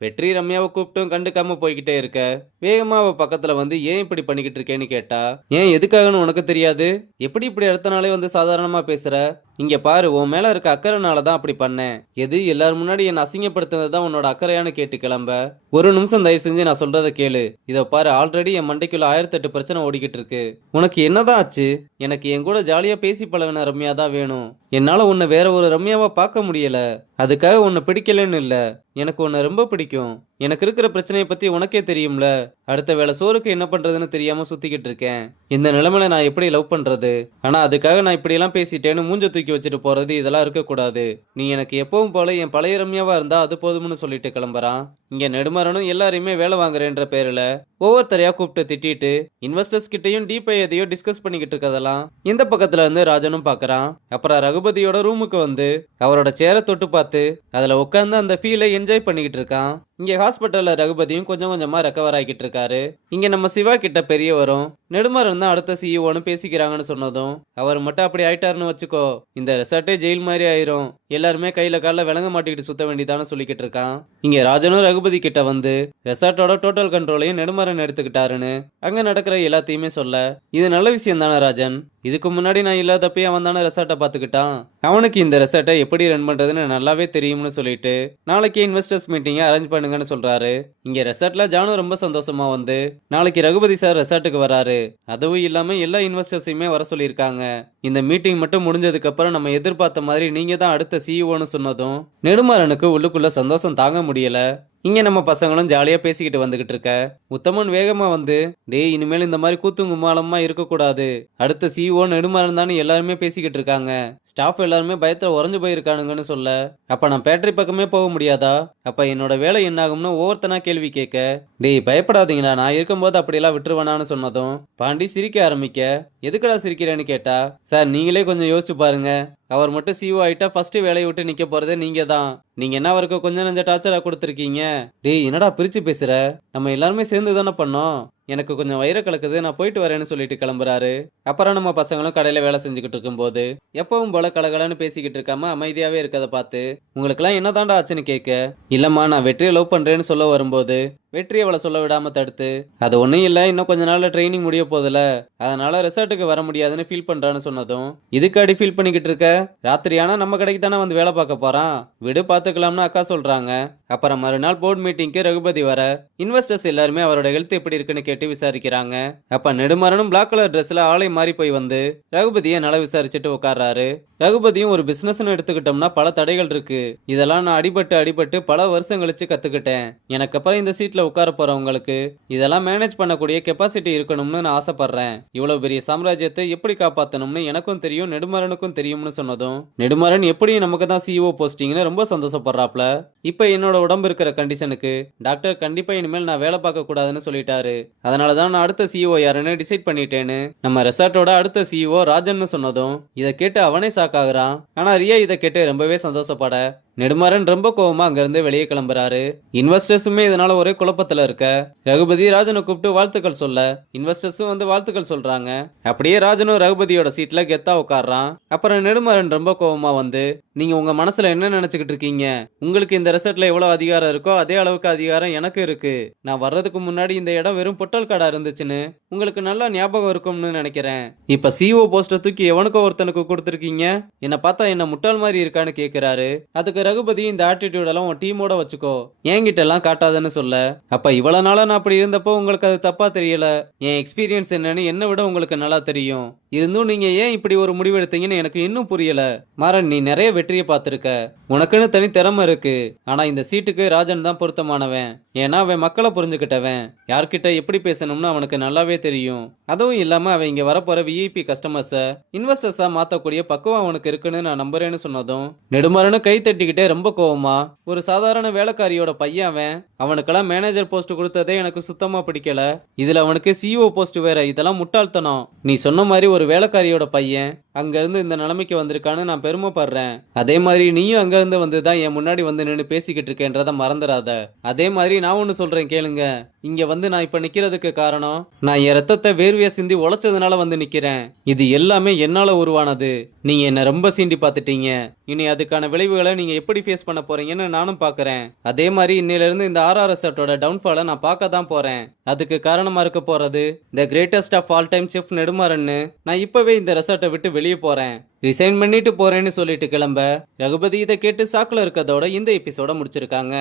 வெற்றி ரம்யாவை கூப்பிட்டும் கண்டுக்காம போய்கிட்டே இருக்க. வேகமா அவ பக்கத்துல வந்து ஏன் இப்படி பண்ணிக்கிட்டு இருக்கேன்னு கேட்டா, ஏன் எதுக்காகன்னு உனக்கு தெரியாது? எப்படி இப்படி அடுத்த நாளே வந்து சாதாரணமா பேசுற? இங்க பாரு, உன் மேல இருக்க அக்கறைனால தான் அப்படி பண்ணேன். எது எல்லாரும் முன்னாடி என்ன அசிங்கப்படுத்துனது தான் உன்னோட அக்கறையான்னு கேட்டு கிளம்ப. ஒரு நிமிஷம் தயவு செஞ்சு நான் சொல்றத கேளு. இத பாரு, ஆல்ரெடி என் மண்டைக்குள்ள 1008 பிரச்சனை ஓடிக்கிட்டு இருக்கு. உனக்கு என்னதான் ஆச்சு? எனக்கு என் கூட ஜாலியா பேசி பழகுன ரம்யா தான் வேணும். என்னால உன்னை வேற ஒரு ரம்யாவா பார்க்க முடியல. அதுக்காக உன்னை பிடிக்கலன்னு இல்ல. எனக்கு உன்னை ரொம்ப பிடிக்கும். எனக்கு இருக்கிற பிரச்சனையை பத்தி உனக்கே தெரியும்ல. அடுத்த வேளை சோறுக்கு என்ன பண்றதுன்னு தெரியாம சுத்திக்கிட்டு இருக்கேன். இந்த நிலைமையில நான் எப்படி லவ் பண்றது? ஆனா அதுக்காக நான் இப்படியெல்லாம் பேசிட்டேன்னு மூஞ்ச தூக்கி வச்சுட்டு போறது இதெல்லாம் இருக்கக்கூடாது. நீ எனக்கு எப்பவும் போல என் பழைய ரம்யாவா இருந்தா அது போதும்னு சொல்லிட்டு கிளம்புறான். இங்க நெடுமாறனும் எல்லாரையுமே வேலை வாங்குறேன்ற பேர்ல ஒவ்வொருத்தரையா கூப்பிட்டு திட்டிட்டு இன்வெஸ்டர்ஸ் கிட்டயும் டீப்பை எதையோ டிஸ்கஸ் பண்ணிக்கிட்டு இருக்கதெல்லாம் இந்த பக்கத்துல இருந்து ராஜனும் பாக்குறான். அப்புறம் ரகுபதியோட ரூமுக்கு வந்து அவரோட சேரை தொட்டு பார்த்து அதுல உட்காந்து அந்த ஃபீலை என்ஜாய் பண்ணிக்கிட்டு இருக்கான். இங்க ஹாஸ்பிட்டல்ல ரகுபதியும் கொஞ்சம் கொஞ்சமா ரெக்கவர் ஆகிட்டு இருக்காரு. இங்க நம்ம சிவா கிட்ட பெரியவரும் நெடுமாறன் தான் அடுத்த சிஇஓன்னு பேசிக்கிறாங்கன்னு சொன்னதும் அவர் மட்டும் அப்படி ஆயிட்டாருன்னு வச்சுக்கோ, இந்த ரெசார்ட்டே ஜெயில் மாதிரி ஆயிரும். எல்லாருமே கையில கால விளங்க மாட்டிக்கிட்டு சுத்த வேண்டியதான்னு சொல்லிக்கிட்டு இருக்கான். இங்க ராஜனும் ரகுபதி கிட்ட வந்து ரெசார்ட்டோட டோட்டல் கண்ட்ரோலையும் நெடுமாறன் எடுத்துக்கிட்டாருன்னு அங்க நடக்கிற எல்லாத்தையுமே சொல்ல, இது நல்ல விஷயம் தானே ராஜன்? இதுக்கு முன்னாடி நான் இல்லாதப்பயே அவன் தானே ரெசார்ட்டை பார்த்துக்கிட்டான். அவனுக்கு இந்த ரெசார்ட்டை எப்படி ரன் பண்றதுன்னு நல்லாவே தெரியும்னு சொல்லிட்டு நாளைக்கு இன்வெஸ்டர்ஸ் மீட்டிங்கை அரேஞ்ச் பண்ணுங்கன்னு சொல்றாரு. இங்க ரெசார்ட்ல ஜானு ரொம்ப சந்தோஷமா வந்து நாளைக்கு ரகுபதி சார் ரெசார்ட்டுக்கு வராரு, அதுவும் இல்லாம எல்லா இன்வெஸ்டர்ஸையுமே வர சொல்லியிருக்காங்க. இந்த மீட்டிங் மட்டும் முடிஞ்சதுக்கு அப்புறம் நம்ம எதிர்பார்த்த மாதிரி நீங்க தான் அடுத்த சிஇஓன்னு சொன்னதும் நெடுமாறனுக்கு உள்ளுக்குள்ள சந்தோஷம் தாங்க முடியல. இங்க நம்ம பசங்களும் ஜாலியா பேசிக்கிட்டு வந்துகிட்டு இருக்க. உத்தமன் வேகமா வந்து, டேய் இனிமேல் இந்த மாதிரி கூத்தும் கும்மாளமா இருக்கக்கூடாது. அடுத்த சிஇஓ நெடுமாறன் தானே எல்லாருமே பேசிக்கிட்டு இருக்காங்க. ஸ்டாஃப் எல்லாருமே பயத்துல உறைஞ்சு போயிருக்கானுங்கன்னு சொல்ல, அப்ப நான் பேட்டரி பக்கமே போக முடியாதா? அப்ப என்னோட வேலை என்ன ஆகும்னு ஒவ்வொருத்தனா கேள்வி கேட்க, டேய் பயப்படாதீங்கடா, நான் இருக்கும்போது அப்படியெல்லாம் விட்டுருவேனான்னு சொன்னதும் பாண்டி சிரிக்க ஆரம்பிக்க, எதுக்கடா சிரிக்கிறேன்னு கேட்டா, சார் நீங்களே கொஞ்சம் யோசிச்சு பாருங்க. அவர் மட்டும் சிஓ ஆயிட்டா ஃபர்ஸ்ட் வேலையை விட்டு நிக்க போறதே நீங்க தான். நீங்க என்ன அவருக்கு கொஞ்சம் நெஞ்ச டார்ச்சரா கொடுத்துருக்கீங்க. டேய் என்னடா பிரிச்சு பேசுற? நம்ம எல்லாருமே சேர்ந்து தானே பண்ணோம். எனக்கு கொஞ்சம் வயிறு கலக்குது, நான் போயிட்டு வரேன்னு சொல்லிட்டு கிளம்புறாரு. அப்புறம் நம்ம பசங்களும் கடையில வேலை செஞ்சுக்கிட்டு இருக்கும்போது எப்பவும் போல கலகலன்னு பேசிக்கிட்டு இருக்காம அமைதியாவே இருக்கதை பார்த்து, உங்களுக்கெல்லாம் என்னதான்டா ஆச்சுன்னு கேட்க, இல்லம்மா நான் வெற்றியை லவ் பண்றேன்னு சொல்ல வரும்போது வெற்றி அவளை சொல்ல விடாம தடுத்து, அது ஒன்றும் இல்லை, இன்னும் கொஞ்ச நாள்ல ட்ரைனிங் முடிய போதில்ல, அதனால ரெசார்ட்டுக்கு வர முடியாதுன்னு ஃபீல் பண்றான்னு சொன்னதும், இதுக்காடி ஃபீல் பண்ணிக்கிட்டு இருக்க? ராத்திரி ஆனா நம்ம கடைக்கு தானே வந்து வேலை பார்க்க போறான், விடு பார்த்துக்கலாம்னு அக்கா சொல்றாங்க. அப்புறம் மறுநாள் போர்ட் மீட்டிங்க்கு ரகுபதி வர இன்வெஸ்டர்ஸ் எல்லாருமே அவரோட ஹெல்த் எப்படி இருக்குன்னு கேட்டு விசாரிக்கிறாங்க. அப்ப நெடுமாறனும் பிளாக் கலர் ட்ரெஸ்ல ஆளை மாறி போய் வந்து ரகுபதியை நல்லா விசாரிச்சுட்டு உட்கார்றாரு. ரகுபதியும் ஒரு பிசினஸ்னு எடுத்துக்கிட்டோம்னா பல தடைகள் இருக்கு, இதெல்லாம் நான் அடிபட்டு பல வருஷம் கழிச்சு கத்துக்கிட்டேன். எனக்கு அப்புறம் இந்த சீட்ல உட்கார போறவங்களுக்கு இதெல்லாம் மேனேஜ் பண்ணக்கூடிய கெப்பாசிட்டி இருக்கணும்னு நான் ஆசைப்படுறேன். இவ்வளவு பெரிய சாம்ராஜ்யத்தை எப்படி காப்பாற்றணும்னு எனக்கும் தெரியும், நெடுமாறனுக்கும் தெரியும்னு சொன்னதும் நெடுமாறன் எப்படியும் நமக்கு தான் சிஇஓ போஸ்டிங்னு ரொம்ப சந்தோஷப்படுறாப்ல. இப்ப என்னோட உடம்பு இருக்கிற கண்டிஷனுக்கு டாக்டர் கண்டிப்பா இனிமேல் நான் வேலை பார்க்க கூடாதுன்னு சொல்லிட்டாரு. அதனாலதான் நான் அடுத்த சிஇஓ யாருன்னு டிசைட் பண்ணிட்டேன்னு நம்ம ரெசார்ட்டோட அடுத்த சிஇஓ ராஜன் சொன்னதும் இதை கேட்டு அவனே சாக்காகிறான். ஆனா ரியா இதை கேட்டு ரொம்பவே சந்தோஷப்பட நெடுமாறன் ரொம்ப கோவமா அங்கிருந்து வெளியே கிளம்புறாரு. இன்வெஸ்டர்ஸுமே இதனால ஒரே குழப்பத்துல இருக்க ரகுபதி ராஜனை கூப்பிட்டு வாழ்த்துக்கள் சொல்ல இன்வெஸ்டர்ஸும் வந்து வாழ்த்துக்கள் சொல்றாங்க. அப்படியே ராஜனும் ரகுபதியோட சீட்ல கெத்தா உட்கார்றான். அப்புறம் நெடுமாறன் ரொம்ப கோவமா வந்து, நீங்க உங்க மனசுல என்ன நினைச்சுக்கிட்டு இருக்கீங்க? உங்களுக்கு இந்த ரெசார்ட்ல எவ்வளவு அதிகாரம் இருக்கோ அதே அளவுக்கு அதிகாரம் எனக்கு இருக்கு. நான் வர்றதுக்கு முன்னாடி இந்த இடம் வெறும் பொட்டல் காடா இருந்துச்சுன்னு உங்களுக்கு நல்லா ஞாபகம் இருக்கும்னு நினைக்கிறேன். இப்ப சிஓ போஸ்ட தூக்கி எவனுக்கோ ஒருத்தனுக்கு கொடுத்துருக்கீங்க. என்ன பார்த்தா என்ன முட்டாள் மாதிரி இருக்கான்னு கேக்குறாரு. அதுக்கு ரகுபதி இந்த ஆட்டிடியூட் எல்லாம் உன் டீமோட வச்சுக்கோ, என்கிட்ட எல்லாம் காட்டாதன்னு சொல்ல, அப்ப இவ்வளவு நாளா நான் அப்படி இருந்தப்போ உங்களுக்கு அது தப்பா தெரியல. என் எக்ஸ்பீரியன்ஸ் என்னன்னு என்னை விட உங்களுக்கு நல்லா தெரியும். இருந்தும் நீங்க ஏன் இப்படி ஒரு முடிவெடுத்தீங்கன்னு எனக்கு இன்னும் புரியல. மாறன், நீ நிறைய வெற்றியை பார்த்திருக்க, உனக்குன்னு தனி திறமை இருக்கு. ஆனா இந்த சீட்டுக்கு ராஜன் தான் பொருத்தமானவன். ஏன்னா அவன் மக்களை புரிஞ்சுக்கிட்டவன், யார்கிட்ட எப்படி பேசணும்னு அவனுக்கு நல்லாவே தெரியும். அதுவும் இல்லாம அவன் இங்க வரப்போற விஐபி கஸ்டமர்ஸை இன்வெஸ்டர்ஸா மாத்தக்கூடிய பக்குவம் அவனுக்கு இருக்குன்னு நான் நம்புறேன்னு சொன்னதும் நெடுமாறனும் கை தட்டிக்கிட்டே ரொம்ப கோவமா, ஒரு சாதாரண வேலைக்காரியோட பையன் அவன், அவனுக்கெல்லாம் மேனேஜர் போஸ்ட் கொடுத்ததே எனக்கு சுத்தமா பிடிக்கல, இதுல அவனுக்கு சிஇஓ போஸ்ட் வேற, இதெல்லாம் முட்டாள்தனம். நீ சொன்ன மாதிரி ஒரு வேலைக்காரியோட பையன் அங்க இருந்து இந்த நிலைமைக்கு வந்திருக்கான்னு நான் பெருமைப்படுறேன். அதே மாதிரி நீயும் அங்க இருந்து வந்துதான் என் முன்னாடி வந்து நின்று பேசிக்கிட்டு இருக்கேன்றத மறந்துடாத. அதே மாதிரி நான் ஒண்ணு சொல்றேன் கேளுங்க, இங்க வந்து நான் இப்ப நிக்கிறதுக்கு காரணம் நான் என் ரத்தத்தை வேர்வையா சிந்தி உழைச்சதுனால வந்து நிக்கிறேன். இது எல்லாமே என்னால உருவானது. நீங்க என்ன ரொம்ப சீண்டி பார்த்துட்டீங்க. இனி அதுக்கான விளைவுகளை நீங்க எப்படி ஃபேஸ் பண்ண போறீங்கன்னு நானும் பார்க்கறேன். அதே மாதிரி இன்னையில இருந்து இந்த ஆர்ஆர் ரெசார்ட்டோட டவுன்ஃபாலை நான் பார்க்க தான் போறேன். அதுக்கு காரணமா இருக்க போறது the greatest of all time chef நெடுமாறன்னு. நான் இப்பவே இந்த ரெசார்ட்டை விட்டு வெளியே போறேன். ரிசைன் பண்ணிட்டு போறேன்னு சொல்லிட்டு கிளம்ப ரகுபதி இதை கேட்டு சாக்குல இருக்கதோட இந்த எபிசோட முடிச்சிருக்காங்க.